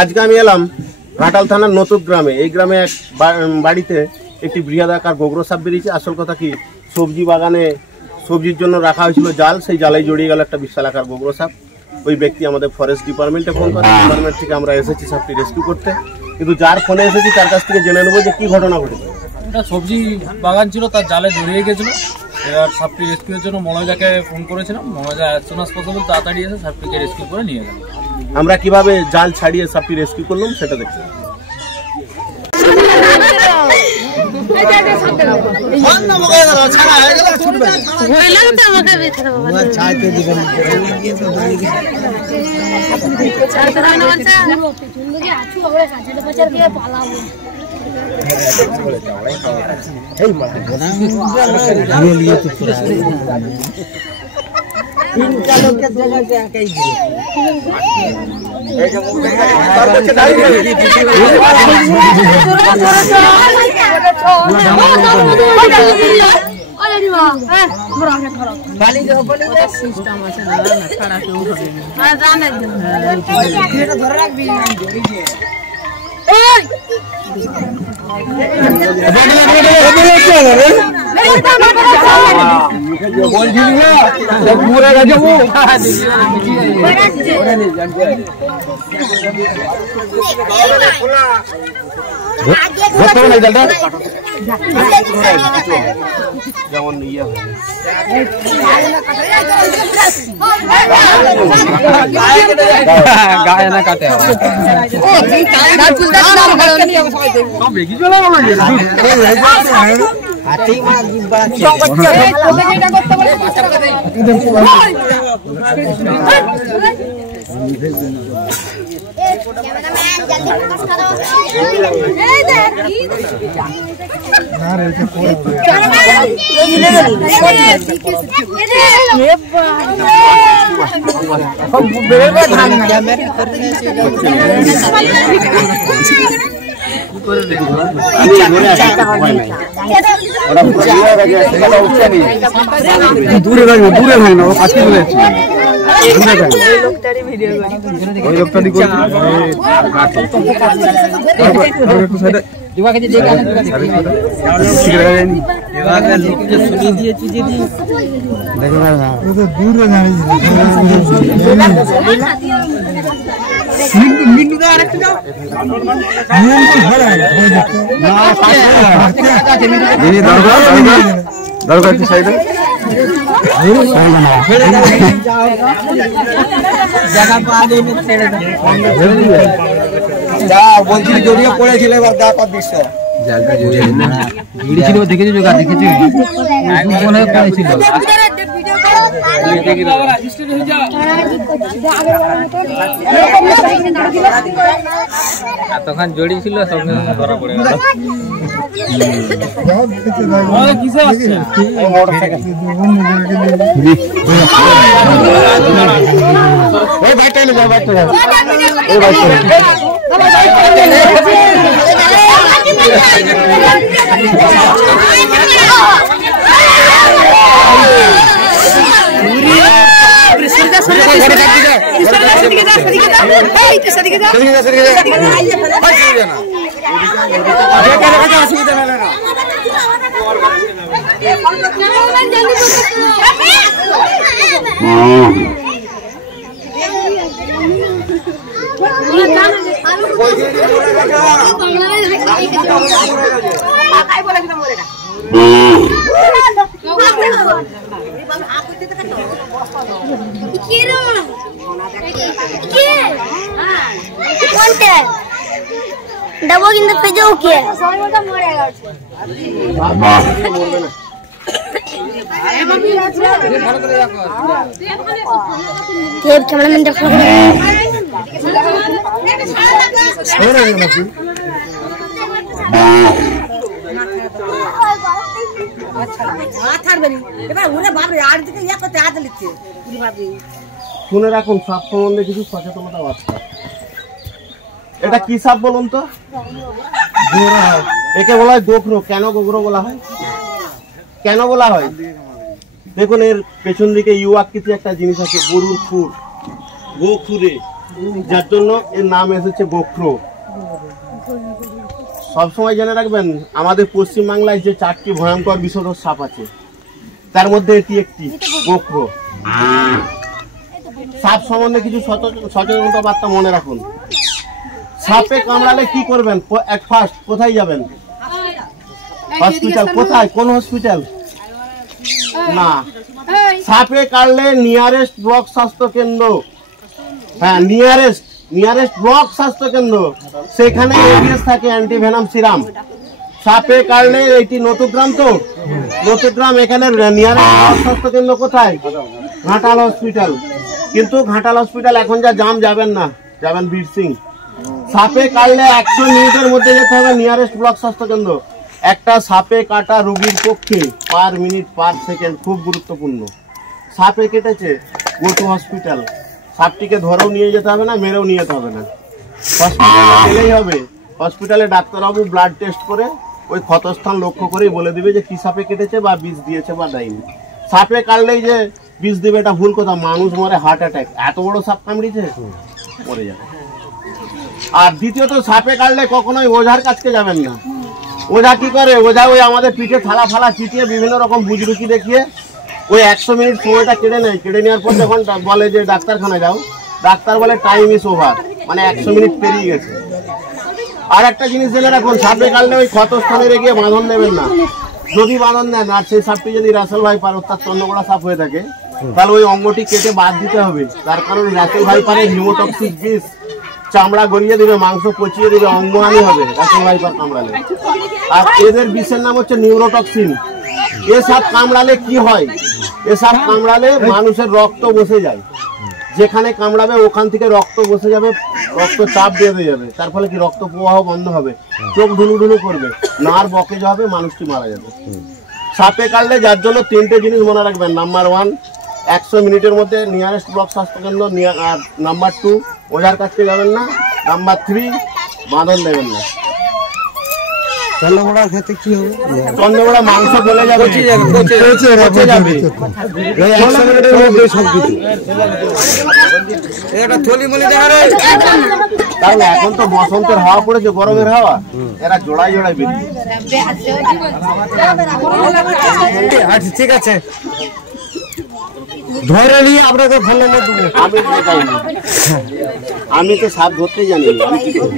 আজকে আমি এলাম ঘাটাল থানার নতুন গ্রামে। এই গ্রামে এক বাড়িতে একটি বৃহদাকার গোগ্র সাপ বেরিয়েছে। আসল কথা কি, সবজি বাগানে সবজির জন্য রাখা হয়েছিল জাল, সেই জালে জড়িয়ে গেল একটা বিশালাকার গোগ্র সাপ। ওই ব্যক্তি আমাদের ফরেস্ট ডিপার্টমেন্টে ফোন করে, ডিপার্টমেন্ট থেকে আমরা এসেছি সাপটি রেস্কিউ করতে। কিন্তু যার ফোনে এসেছি তার কাছ থেকে জেনে নেবো যে কি ঘটনা ঘটেছে। এটা সবজি বাগান ছিল, তার জালে জড়িয়ে গেছিল। এবার সাপটি রেস্কিউর জন্য মনোজাকে ফোন করেছিলাম। মনোজা অ্যাজ সুন অ্যাজ পসিবল তাড়াতাড়ি এসে সাপটিকে রেস্কিউ করে নিয়ে গেল। আমরা কিভাবে জাল ছাড়িয়ে সাপটি রেস্কিউ করলাম সেটা দেখতে। যেমন ইয়ে গায়ে না কাটে দূরে দূরে হয় না, আজকে চলে যাচ্ছে। দরকার কি সাইডে বলছি জড়িয়ে পড়েছিল। এবার দেখো দৃশ্য জড়িয়েছিল, দেখেছি দেখেছি পড়েছিল। তখন জড়ি ছিল, সঙ্গে ধরা পড়ে গেল। डबो किंतु पेजो के टेप कैमरा में देखो শুনে রাখুন, সাপ সম্বন্ধে কিছু সচেতনতা বার্তা। এটা কি সাপ বলুন তো? একে বলা হয় গোখরো। কেন গোখরো বলা হয়? কেন বলা হয়? দেখুন এর পেছন দিকে ইউ আকৃতি একটা জিনিস আছে, গরুর খুর, গোখুরে, যার জন্য এর নাম এসেছে গোখরো। সবসময় জেনে রাখবেন, আমাদের পশ্চিমবাংলায় যে 4টি ভয়ঙ্কর বিষধর সাপ আছে তার মধ্যে এটি একটি, গোখরো। সাপ সম্বন্ধে কিছু সচেতনতা বার্তা মনে রাখুন। সাপে কামড়ালে কি করবেন? ফার্স্ট কোথায় যাবেন? হসপিটাল। কোথায়? কোন হসপিটাল? না, সাপে কাটলে নিয়ারেস্ট ব্লক স্বাস্থ্য কেন্দ্র। হ্যাঁ, নিয়ারেস্ট ব্লক স্বাস্থ্য কেন্দ্র, সেখানে এবিএস থাকে, অ্যান্টিভেনাম সিরাম। সাপে কাটলে এইটি নতুগ্রাম, তো নতুগ্রাম, এখানে নিয়ারেস্ট ব্লক স্বাস্থ্য কেন্দ্র কোথায়? ঘাটাল হসপিটাল। কিন্তু ঘাটাল হসপিটাল এখন যা জাম, যাবেন না, যাবেন বীর সিং। সাপে কাটলে 100 মিনিটের মধ্যে যেতে হবে নিয়ারেস্ট ব্লক স্বাস্থ্য কেন্দ্র। একটা সাপে কাটা রোগীর পক্ষে পার মিনিট পার সেকেন্ড খুব গুরুত্বপূর্ণ। সাপে কেটেছে, গো টু হসপিটাল। সাপটিকে ধরেও নিয়ে যেতে হবে না, মেরেও নিয়ে যেতে হবে না, হসপিটালে গেলেই হবে। হসপিটালে ডাক্তারবাবু ব্লাড টেস্ট করে ওই ক্ষতস্থান লক্ষ্য করেই বলে দিবে যে কি সাপে কেটেছে বা বিষ দিয়েছে বা দেয়নি। সাপে কাটলেই যে বিষ দিবে এটা ভুল কথা। মানুষ মরে হার্ট অ্যাটাক, এত বড় সাপ কামড়িয়েছে, মরে যাবে। আর দ্বিতীয়ত, সাপে কাটলে কখনোই ওঝার কাছকে যাবেন না। ওঝা কি করে? ওঝা ওই আমাদের পিঠে থালা ফালা চিটিয়ে বিভিন্ন রকম বুজরুকি দেখিয়ে ওই 100 মিনিট সময়টা কেটে নেয়। কেটে নেওয়ার পর যখন বলে যে ডাক্তারখানায় যাও, ডাক্তার বলে টাইম ইস ওভার, মানে 100 মিনিট পেরিয়ে গেছে। আর একটা জিনিস জেনে রাখুন, সাপে কাটলে ওই ক্ষতস্থানে রেখে বাঁধন দেবেন না। যদি বাঁধন দেন আর সেই সাপটি যদি রাসেল ভাইপার অর্থাৎ চন্দ্রকোড়া সাপ হয়ে থাকে, তাহলে ওই অঙ্গটি কেটে বাদ দিতে হবে। তার কারণ রাসেল ভাইপারের হিমোটক্সিক বিষ চামড়া গলিয়ে দিবে, মাংস পচিয়ে দিবে, অঙ্গহানি হবে রাসেল ভাইপার কামড়ালে। আর এদের বিষের নাম হচ্ছে নিউরোটক্সিন। এ সাপ কামড়ালে কি হয়? এ সাপ কামড়ালে মানুষের রক্ত বসে যায়, যেখানে কামড়াবে ওখান থেকে রক্ত বসে যাবে, রক্ত চাপ বেঁধে যাবে, তার ফলে কি রক্ত প্রবাহ বন্ধ হবে, চোখ ঢুলু ঢুলু করবে, নার্ভ বকেজ হবে, মানুষটি মারা যাবে। সাপে কাটলে যার জন্য 3টে জিনিস মনে রাখবেন। নাম্বার 1, 100 মিনিটের মধ্যে নিয়ারেস্ট ব্লক স্বাস্থ্যকেন্দ্র। আর নাম্বার 2, ওঝার কাছকে যাবেন না। নাম্বার 3, বাঁধন দেবেন না। চন্দ্রকোড়া খেতে কি হবে? চন্দ্রকোড়া মাংস গলে যাবে, পচে যাবে। কারণ এখন তো বসন্তের হাওয়া পড়েছে, গরমের হাওয়া, এরা জোড়ায় জোড়ায় বেরিয়ে। আচ্ছা ঠিক আছে, ধরে নিয়ে আপনাকে ফোন নম্বর দেবো। আমি তো সাপ ধরতেই জানি, আমি কি করব?